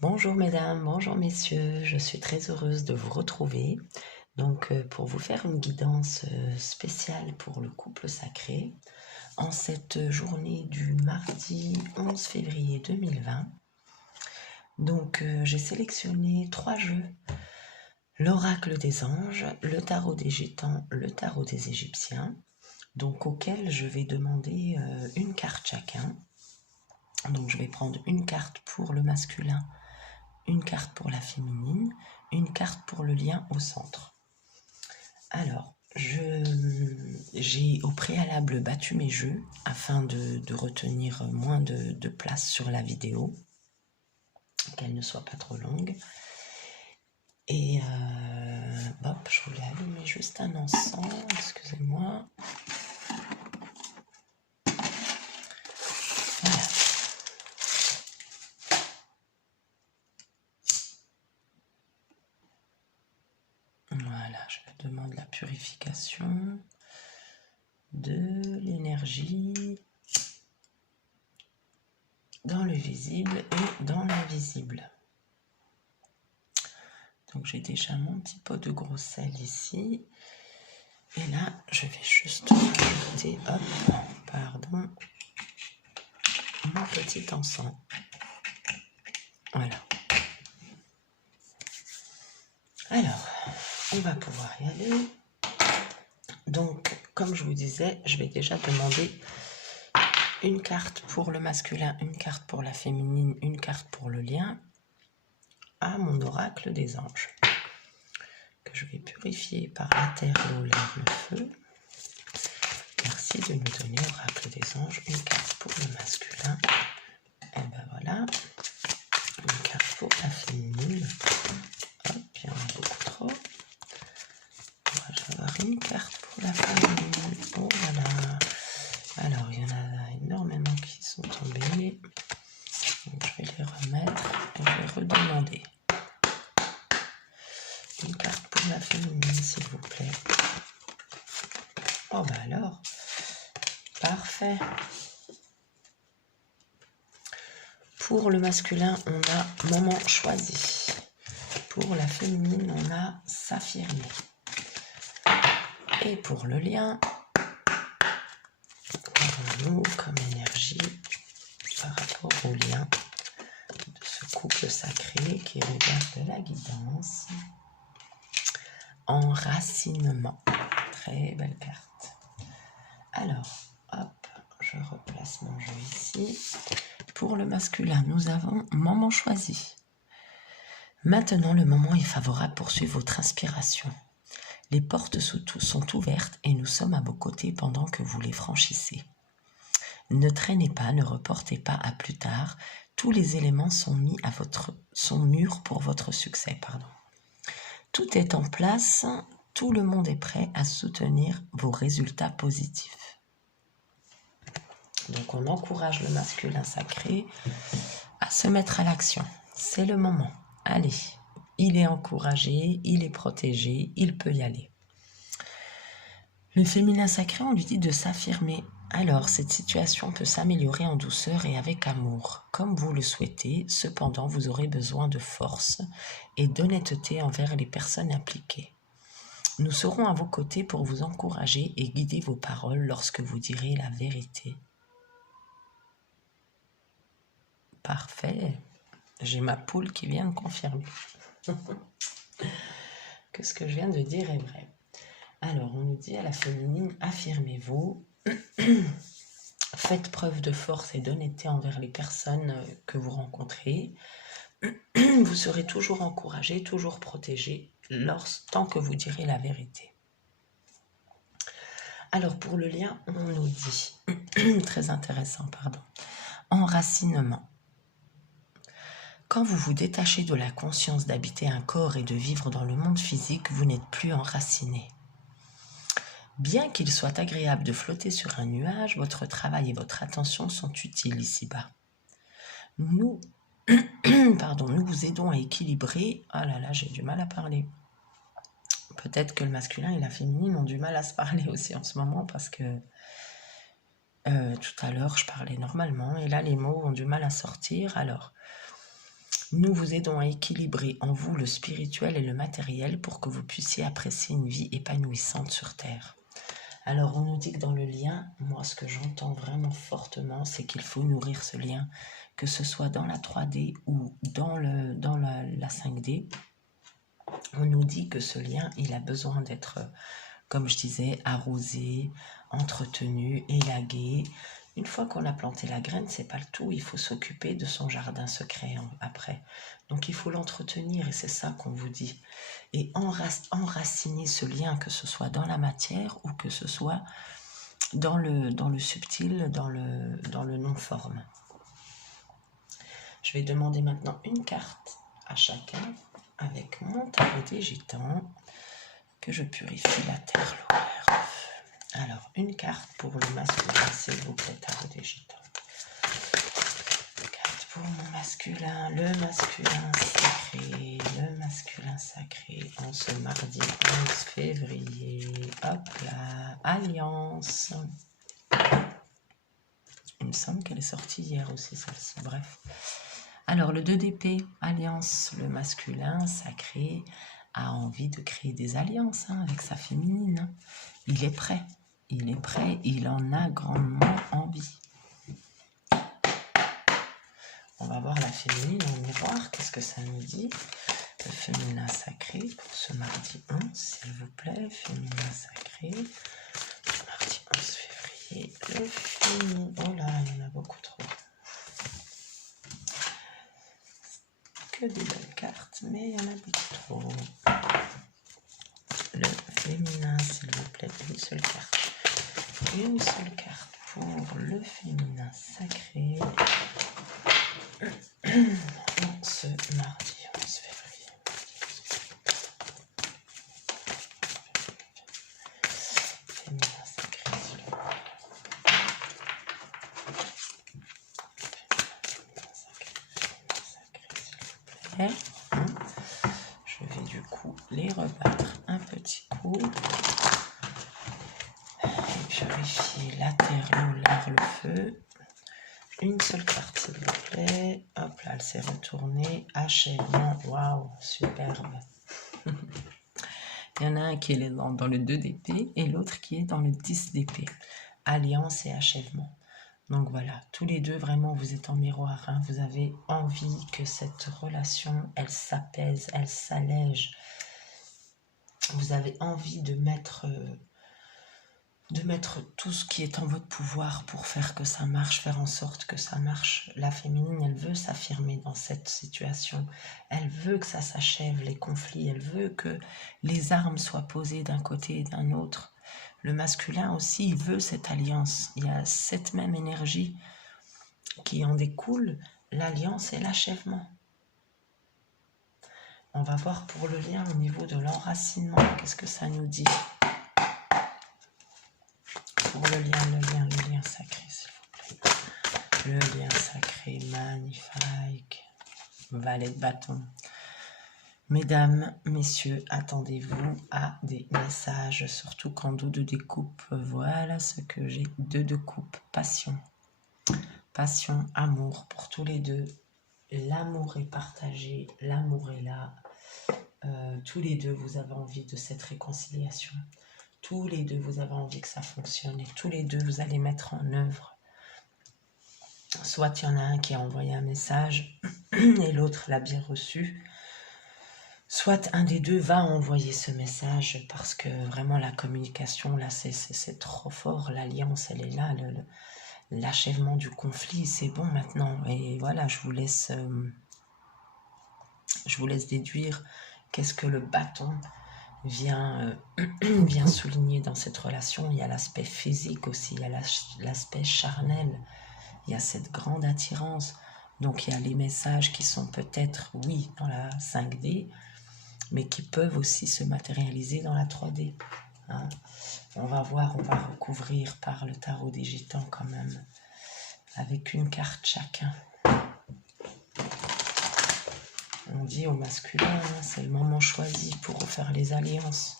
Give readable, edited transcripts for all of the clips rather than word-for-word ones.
Bonjour mesdames, bonjour messieurs, je suis très heureuse de vous retrouver. Donc pour vous faire une guidance spéciale pour le couple sacré, en cette journée du mardi 11 février 2020, donc j'ai sélectionné 3 jeux, l'oracle des anges, le tarot des gitans, le tarot des égyptiens, donc auxquels je vais demander une carte chacun. Donc je vais prendre une carte pour le masculin, une carte pour la féminine, une carte pour le lien au centre. Alors, j'ai au préalable battu mes jeux afin de retenir moins de place sur la vidéo, qu'elle ne soit pas trop longue. Et hop, je voulais allumer juste un encens, excusez-moi. Voilà. Voilà, je demande la purification de l'énergie dans le visible et dans l'invisible. Donc j'ai déjà mon petit pot de gros sel ici. Et là, je vais juste rajouter, hop, pardon, mon petit encens. Voilà. Alors, on va pouvoir y aller. Donc, comme je vous disais, je vais déjà demander une carte pour le masculin, une carte pour la féminine, une carte pour le lien à mon oracle des anges, que je vais purifier par la terre, l'eau, l'air, le feu. Merci de nous donner, oracle des anges, une carte pour le masculin. Et ben voilà, une carte pour la féminine. Hop, il y en a beaucoup trop. Moi, je vais avoir une carte pour la féminine. Oh voilà. Alors, il y en a énormément qui sont tombés. Donc, je vais les remettre et je vais redemander une carte pour la féminine, s'il vous plaît. Oh bah alors, parfait. Pour le masculin, on a moment choisi. Pour la féminine, on a s'affirmer. Et pour le lien, qu'avons-nous comme énergie par rapport au lien de ce couple sacré qui regarde la guidance? Enracinement. Très belle carte. Alors, hop, je replace mon jeu ici. Pour le masculin, nous avons moment choisi. Maintenant, le moment est favorable pour suivre votre inspiration. Les portes sont ouvertes et nous sommes à vos côtés pendant que vous les franchissez. Ne traînez pas, ne reportez pas à plus tard. Tous les éléments sont mûrs pour votre succès. Tout est en place, tout le monde est prêt à soutenir vos résultats positifs. Donc on encourage le masculin sacré à se mettre à l'action. C'est le moment. Allez, il est encouragé, il est protégé, il peut y aller. Le féminin sacré, on lui dit de s'affirmer. Alors, cette situation peut s'améliorer en douceur et avec amour, comme vous le souhaitez. Cependant, vous aurez besoin de force et d'honnêteté envers les personnes impliquées. Nous serons à vos côtés pour vous encourager et guider vos paroles lorsque vous direz la vérité. Parfait. J'ai ma poule qui vient de confirmer que ce que je viens de dire est vrai. Alors, on nous dit à la féminine, affirmez-vous. Faites preuve de force et d'honnêteté envers les personnes que vous rencontrez. Vous serez toujours encouragé, toujours protégé, tant que vous direz la vérité. Alors pour le lien, on nous dit, très intéressant, enracinement. Quand vous vous détachez de la conscience d'habiter un corps et de vivre dans le monde physique, vous n'êtes plus enraciné. Bien qu'il soit agréable de flotter sur un nuage, votre travail et votre attention sont utiles ici-bas. Nous vous aidons à équilibrer... Ah là là, j'ai du mal à parler. Peut-être que le masculin et la féminine ont du mal à se parler aussi en ce moment parce que tout à l'heure, je parlais normalement et là, les mots ont du mal à sortir. Alors, Nous vous aidons à équilibrer en vous le spirituel et le matériel pour que vous puissiez apprécier une vie épanouissante sur Terre. Alors, on nous dit que dans le lien, moi, ce que j'entends vraiment fortement, c'est qu'il faut nourrir ce lien, que ce soit dans la 3D ou dans la 5D. On nous dit que ce lien, il a besoin d'être, comme je disais, arrosé, entretenu, élagué. Une fois qu'on a planté la graine, c'est pas le tout. Il faut s'occuper de son jardin secret après. Donc, il faut l'entretenir et c'est ça qu'on vous dit. Et enraciner ce lien, que ce soit dans la matière ou que ce soit dans le subtil, dans le non-forme. Je vais demander maintenant une carte à chacun avec mon tarot des gitans, que je purifie la terre, l'eau, l'air. Alors, une carte pour le masculin, s'il vous plaît, tarot des gitans. Carte pour mon masculin, le masculin sacré, en ce mardi 11 février. Hop là, Alliance. Il me semble qu'elle est sortie hier aussi, celle-ci, bref. Alors, le 2 d'épée, Alliance, le masculin sacré a envie de créer des alliances avec sa féminine. Il est prêt, il en a grandement envie. On va voir la féminine en miroir, qu'est-ce que ça nous dit? Le féminin sacré pour ce mardi 11, s'il vous plaît, féminin sacré, mardi 11 février, le féminin, oh là, il y en a beaucoup trop. Que des belles cartes, mais il y en a beaucoup trop. Le féminin, s'il vous plaît, une seule carte. Une seule carte pour le féminin sacré. Ce mardi 11 février. Féminin sacré, s'il vous plaît. Je vais du coup les rebattre un petit coup et purifier la terre, l'eau, l'air, le feu. Une seule carte s'il vous plaît. Hop là, elle s'est retournée. Achèvement. Waouh, superbe. Il y en a un qui est dans le 2 d'épée et l'autre qui est dans le 10 d'épée. Alliance et achèvement. Donc voilà, tous les deux, vraiment, vous êtes en miroir. Vous avez envie que cette relation, elle s'apaise, elle s'allège. Vous avez envie de mettre tout ce qui est en votre pouvoir pour faire que ça marche, faire en sorte que ça marche. La féminine, elle veut s'affirmer dans cette situation. Elle veut que ça s'achève, les conflits. Elle veut que les armes soient posées d'un côté et d'un autre. Le masculin aussi, il veut cette alliance. Il y a cette même énergie qui en découle, l'alliance et l'achèvement. On va voir pour le lien au niveau de l'enracinement. Qu'est-ce que ça nous dit? Pour le lien sacré, s'il vous plaît. Le lien sacré, magnifique. Valet de bâton. Mesdames, messieurs, attendez-vous à des messages, surtout quand 2 de découpe. Voilà ce que j'ai. 2 de coupe, passion. Passion, amour pour tous les deux. L'amour est partagé, l'amour est là. Tous les deux, vous avez envie de cette réconciliation. Tous les deux, vous avez envie que ça fonctionne. Et tous les deux, vous allez mettre en œuvre. Soit il y en a un qui a envoyé un message et l'autre l'a bien reçu. Soit un des deux va envoyer ce message parce que vraiment la communication, là, c'est trop fort. L'alliance, elle est là. L'achèvement du conflit, c'est bon maintenant. Et voilà, je vous laisse déduire qu'est-ce que le bâton vient souligner dans cette relation. Il y a l'aspect physique aussi, il y a l'aspect charnel. Il y a cette grande attirance. Donc, il y a les messages qui sont peut-être, oui, dans la 5D, mais qui peuvent aussi se matérialiser dans la 3D. On va voir, on va recouvrir par le tarot des gitans quand même, avec une carte chacun. On dit au masculin, c'est le moment choisi pour refaire les alliances.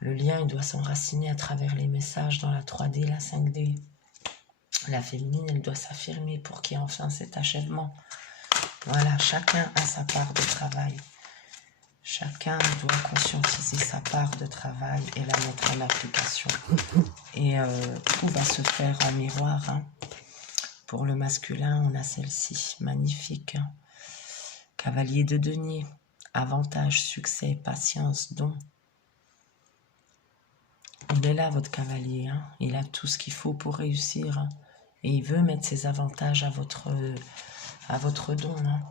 Le lien, il doit s'enraciner à travers les messages dans la 3D, la 5D. La féminine, elle doit s'affirmer pour qu'il y ait enfin cet achèvement. Voilà, chacun a sa part de travail. Chacun doit conscientiser sa part de travail et la mettre en application. Et tout va se faire en miroir. Hein. Pour le masculin, on a celle-ci, magnifique. Hein. Cavalier de denier, avantage, succès, patience, don. Il est là, votre cavalier. Hein. Il a tout ce qu'il faut pour réussir. Hein. Et il veut mettre ses avantages à votre don. Hein.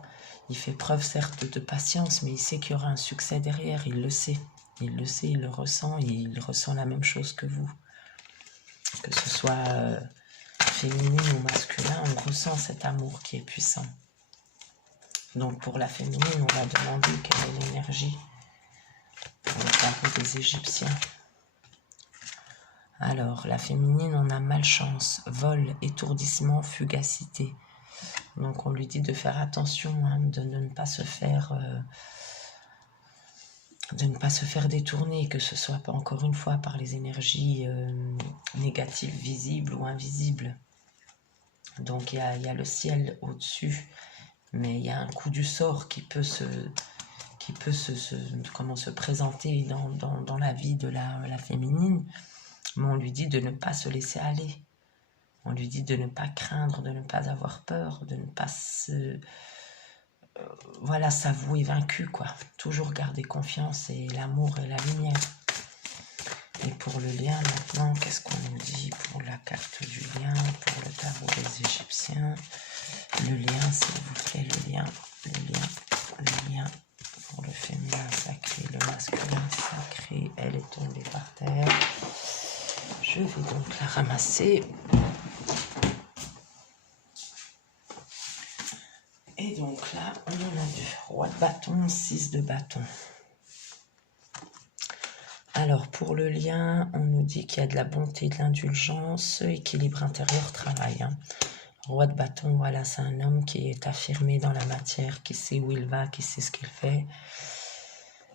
Il fait preuve certes de patience, mais il sait qu'il y aura un succès derrière, il le sait. Il le sait, il le ressent, il ressent la même chose que vous. Que ce soit féminin ou masculin, on ressent cet amour qui est puissant. Donc pour la féminine, on va demander quelle est l'énergie pour le tarot des Égyptiens. Alors, la féminine, on a malchance, vol, étourdissement, fugacité. Donc on lui dit de faire attention, hein, de ne pas se faire détourner, que ce soit pas encore une fois par les énergies négatives visibles ou invisibles. Donc il y a le ciel au-dessus, mais il y a un coup du sort qui peut se présenter dans la vie de la féminine, mais on lui dit de ne pas se laisser aller. On lui dit de ne pas craindre, de ne pas avoir peur, de ne pas s'avouer vaincu, quoi. Toujours garder confiance et l'amour et la lumière. Et pour le lien, maintenant, qu'est-ce qu'on nous dit pour la carte du lien, pour le tarot des Égyptiens? Le lien, s'il vous plaît, le lien pour le féminin sacré, le masculin sacré. Elle est tombée par terre. Je vais donc la ramasser. Et donc là, on en a du roi de bâton, 6 de bâton. Alors pour le lien, on nous dit qu'il y a de la bonté, de l'indulgence, équilibre intérieur, travail. Hein. Roi de bâton, voilà, c'est un homme qui est affirmé dans la matière, qui sait où il va, qui sait ce qu'il fait.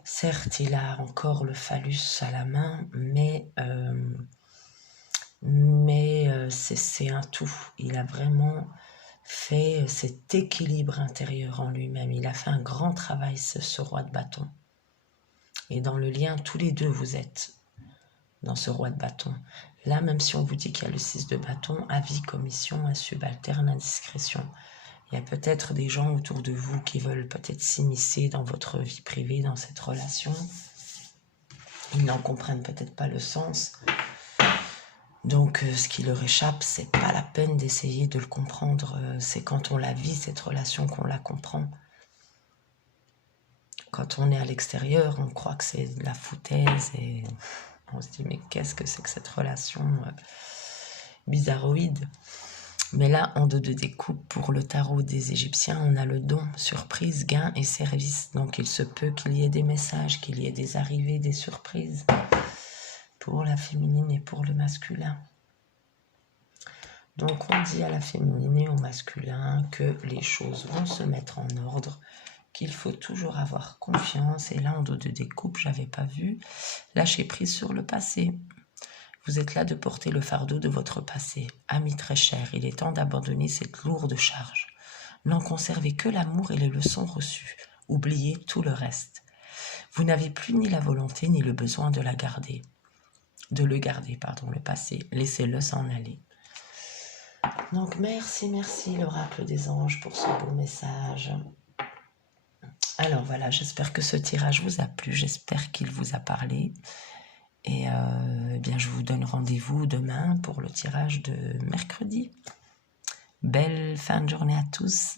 Certes, il a encore le phallus à la main, mais c'est un tout. Il a vraiment fait cet équilibre intérieur en lui-même. Il a fait un grand travail, ce roi de bâton. Et dans le lien, tous les deux, vous êtes dans ce roi de bâton. Là, même si on vous dit qu'il y a le 6 de bâton, avis, commission, un subalterne, indiscrétion. Il y a peut-être des gens autour de vous qui veulent peut-être s'immiscer dans votre vie privée, dans cette relation. Ils n'en comprennent peut-être pas le sens. Donc, ce qui leur échappe, c'est pas la peine d'essayer de le comprendre. C'est quand on la vit, cette relation, qu'on la comprend. Quand on est à l'extérieur, on croit que c'est de la foutaise et on se dit, mais qu'est-ce que c'est que cette relation bizarroïde? Mais là, en dos de découpe, pour le tarot des Égyptiens, on a le don, surprise, gain et service. Donc, il se peut qu'il y ait des messages, qu'il y ait des arrivées, des surprises pour la féminine et pour le masculin. Donc, on dit à la féminine et au masculin que les choses vont se mettre en ordre, qu'il faut toujours avoir confiance. Et là, en dos de découpe, j'avais pas vu, lâcher prise sur le passé. Vous êtes là de porter le fardeau de votre passé. Ami très cher, il est temps d'abandonner cette lourde charge. N'en conservez que l'amour et les leçons reçues. Oubliez tout le reste. Vous n'avez plus ni la volonté ni le besoin de le garder, le passé. Laissez-le s'en aller. Donc, merci l'oracle des anges pour ce beau message. Alors voilà, j'espère que ce tirage vous a plu, j'espère qu'il vous a parlé. Et bien, je vous donne rendez-vous demain pour le tirage de mercredi. Belle fin de journée à tous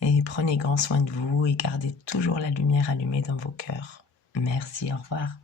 et prenez grand soin de vous et gardez toujours la lumière allumée dans vos cœurs. Merci, au revoir.